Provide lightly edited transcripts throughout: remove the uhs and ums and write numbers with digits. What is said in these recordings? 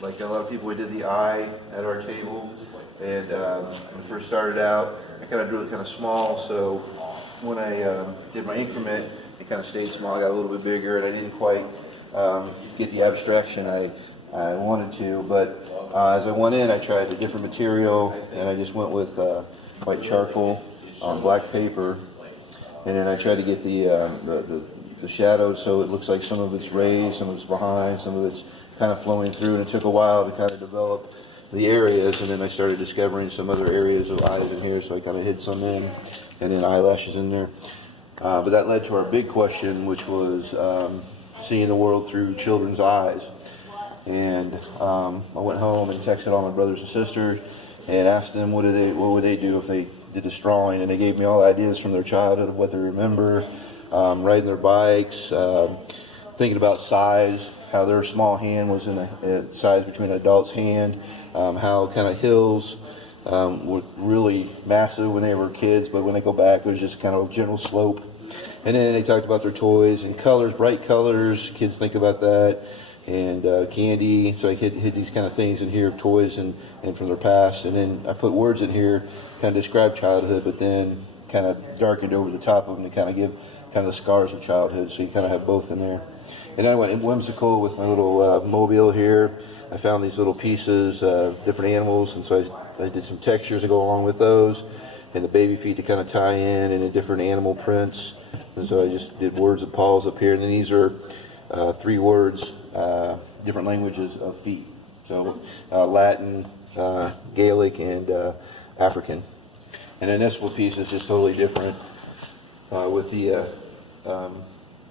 like a lot of people, we did the eye at our table, and when I first started out, I kind of drew it kind of small, so when I did my increment, it kind of stayed small. I got a little bit bigger, and I didn't quite get the abstraction I wanted to, but as I went in, I tried a different material, and I just went with white charcoal on black paper, and then I tried to get the shadow so it looks like some of it's raised, some of it's behind, some of it's kind of flowing through, and it took a while to kind of develop the areas, and then I started discovering some other areas of eyes in here, so I kind of hid some in, and then eyelashes in there. But that led to our big question, which was seeing the world through children's eyes. And I went home and texted all my brothers and sisters and asked them what would they do if they did this drawing, and they gave me all the ideas from their childhood of what they remember, riding their bikes, thinking about size, how their small hand was in a size between an adult's hand, how kind of hills were really massive when they were kids, but when they go back, it was just kind of a general slope. And then they talked about their toys and colors, bright colors. Kids think about that, and candy. So I hid these kind of things in here, toys and from their past. And then I put words in here, kind of describe childhood, but then kind of darkened over the top of them to kind of give kind of the scars of childhood. So you kind of have both in there. And then I went whimsical with my little mobile here. I found these little pieces, different animals, and so I did some textures to go along with those, and the baby feet to kind of tie in, and the different animal prints. And so I just did words of paws up here, and then these are 3 words, different languages of feet. So Latin, Gaelic, and African. And then this one piece is just totally different with the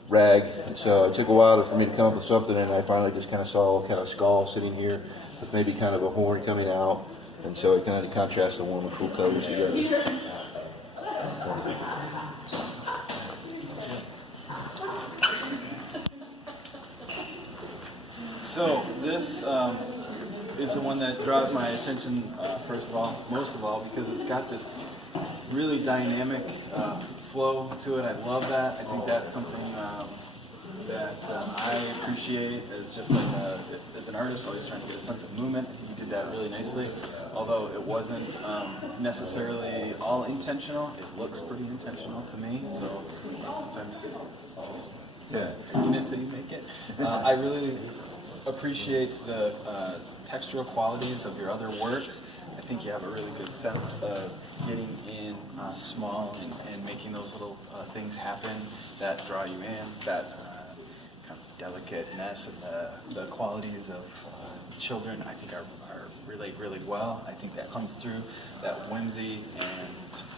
rag. So it took a while for me to come up with something, and I finally just kind of saw kind of skull sitting here with maybe kind of a horn coming out, and so it kind of contrasts the warm and cool colors together. So this is the one that draws my attention most of all, because it's got this really dynamic flow to it. I love that. I think that's something that I appreciate as just like as an artist, always trying to get a sense of movement. I think you did that really nicely, although it wasn't necessarily all intentional. It looks pretty intentional to me, so sometimes mean it until you make it. I really appreciate the textural qualities of your other works. I think you have a really good sense of getting in small and making those little things happen that draw you in, that kind of delicateness and the qualities of children, I think are relate really well. I think that comes through. That whimsy and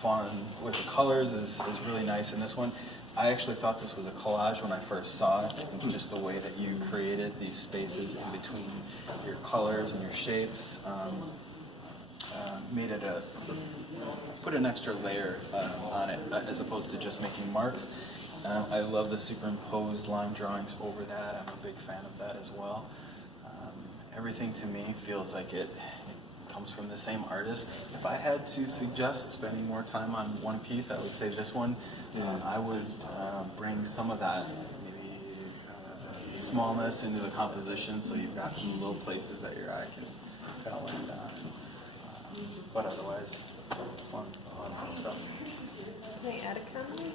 fun with the colors is really nice in this one. I actually thought this was a collage when I first saw it. I think just the way that you created these spaces in between your colors and your shapes made it put an extra layer on it as opposed to just making marks. I love the superimposed line drawings over that. I'm a big fan of that as well. Everything to me feels like it comes from the same artist. If I had to suggest spending more time on one piece, I would say this one. I would bring some of that maybe smallness into the composition, so you've got some little places that your eye can kind of land on. But otherwise, fun stuff. Can I add a comment?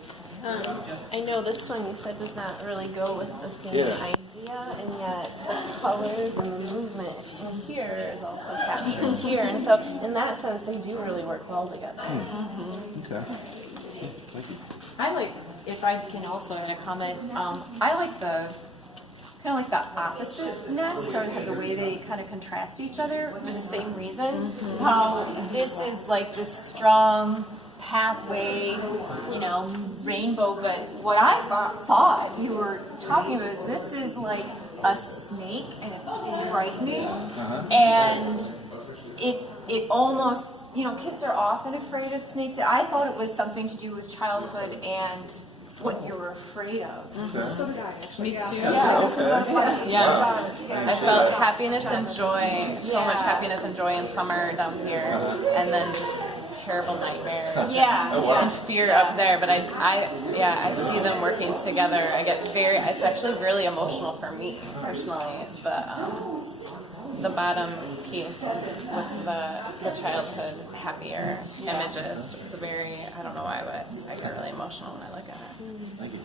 I know this one you said does not really go with the same idea, and yet the colors and the movement in here is also captured here, and so in that sense they do really work well together. Okay. Thank you. I like, if I can also add a comment, I like the kind of like the oppositeness, sort of have the way they kind of contrast each other for the same reason. How this is like this strong pathway, rainbow, but what I thought you were talking about is this is like a snake, and it's frightening, and it almost, kids are often afraid of snakes. I thought it was something to do with childhood and what you're afraid of. Me too. Yeah. I felt happiness and joy, so much happiness and joy in summer down here, and then just terrible nightmares and fear up there. But I see them working together. I get it's actually really emotional for me personally. But the bottom piece with the childhood happier images. It's a very, I don't know why, but I get really emotional when I look at it. Thank you.